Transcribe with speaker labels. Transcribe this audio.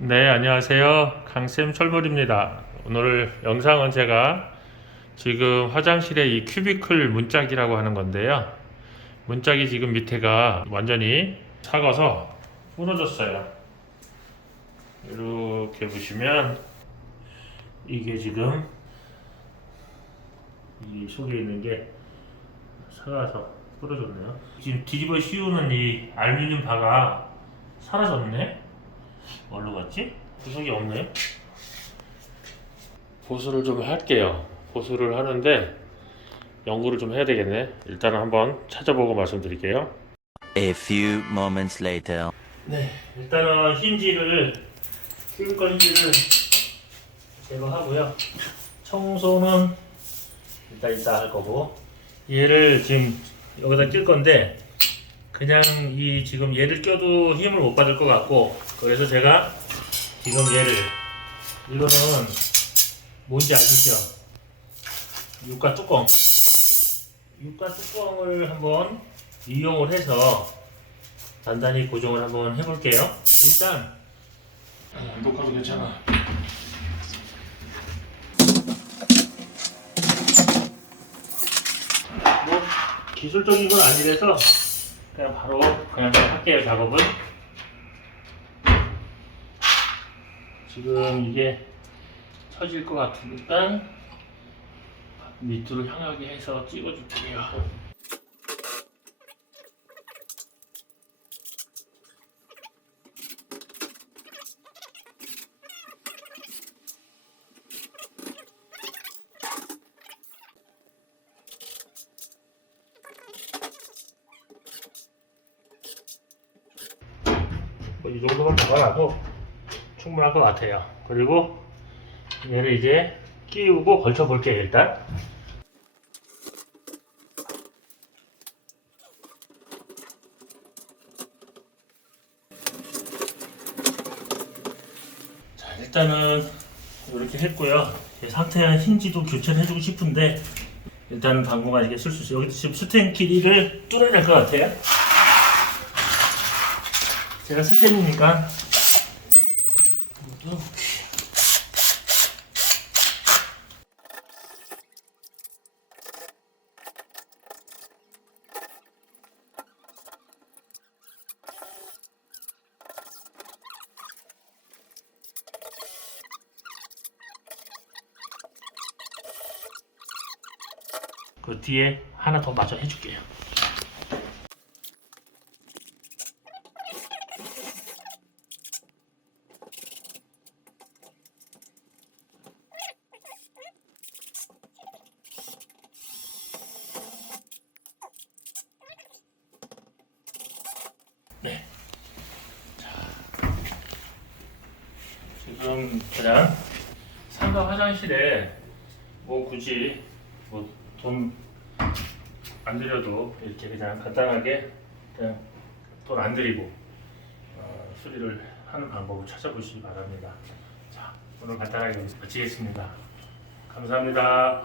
Speaker 1: 네, 안녕하세요. 강쌤 철물입니다. 오늘 영상은 제가 지금 화장실에 이 큐비클 문짝이라고 하는 건데요. 문짝이 지금 밑에가 완전히 삭아서 부러졌어요. 이렇게 보시면 이게 지금 이 속에 있는 게 삭아서 부러졌네요. 지금 뒤집어 씌우는 이 알루미늄 바가 사라졌네. 어디로 갔지? 구석이 없네. 보수를 좀 할게요. 보수를 하는데 연구를 좀 해야 되겠네. 일단은 한번 찾아보고 말씀드릴게요.
Speaker 2: A few moments later.
Speaker 1: 네, 일단은 힌지를 힌지를 제거하고요. 청소는 일단 이따 할 거고 얘를 지금 여기다 낄 건데 그냥 이 지금 얘를 껴도 힘을 못 받을 것 같고 그래서 제가 지금 얘를 이거는 뭔지 아시죠? 육가 뚜껑 육가 뚜껑을 한번 이용을 해서 단단히 고정을 한번 해볼게요. 일단 안 녹아도 괜찮아. 뭐 기술적인 건 아니라서 그냥 바로 그냥 할게요 작업은. 지금 이게 처질 것 같으니까 밑으로 향하게 해서 찍어줄게요. 뭐 이 정도만 박아놔도 충분할 것 같아요. 그리고 얘를 이제 끼우고 걸쳐 볼게요, 일단. 자, 일단은 이렇게 했고요. 이 상태한 힌지도 교체를 해주고 싶은데 일단은 당분간 이게 쓸 수 있어요. 여기 지금 스텐 길이를 뚫어야 될 것 같아요. 제가 스텐이니까 이것도 그 뒤에 하나 더 마저 해줄게요. 지금 그냥 상가 화장실에 뭐 굳이 뭐돈 안 들여도 이렇게 그냥 간단하게 그냥 돈 안 들이고 어, 수리를 하는 방법을 찾아보시기 바랍니다. 자, 오늘 간단하게 마치겠습니다. 감사합니다.